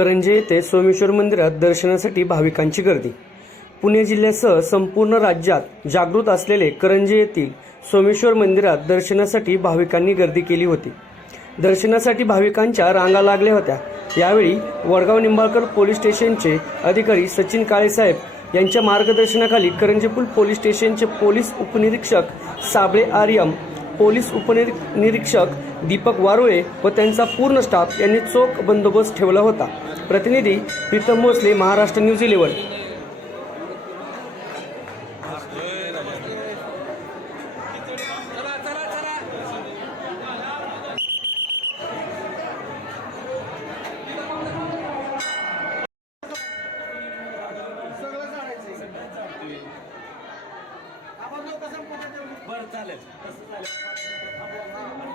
करंजे येथे सोमेश्वर मंदिरात दर्शनासाठी भाविकांची गर्दी. पुणे जिल्ह्यासह संपूर्ण राज्यात जागृत असलेले करंजे येथील सोमेश्वर मंदिरात दर्शनासाठी भाविकांनी गर्दी केली होती. दर्शनासाठी भाविकांच्या रांगा लागल्या होत्या. यावेळी वडगाव निंबाळकर पोलीस स्टेशनचे अधिकारी सचिन काळेसाहेब यांच्या मार्गदर्शनाखाली करंजेपूल पोलीस स्टेशनचे पोलीस उपनिरीक्षक साबळे आर्यम पोलीस उपनिरीक्षक दीपक वारुळे व त्यांचा पूर्ण स्टाफ यांनी चोख बंदोबस्त ठेवला होता. प्रतिनिधी प्रीतम भोसले महाराष्ट्र न्यूज इलेव्हन. बरं चालेल. तसं चालेल.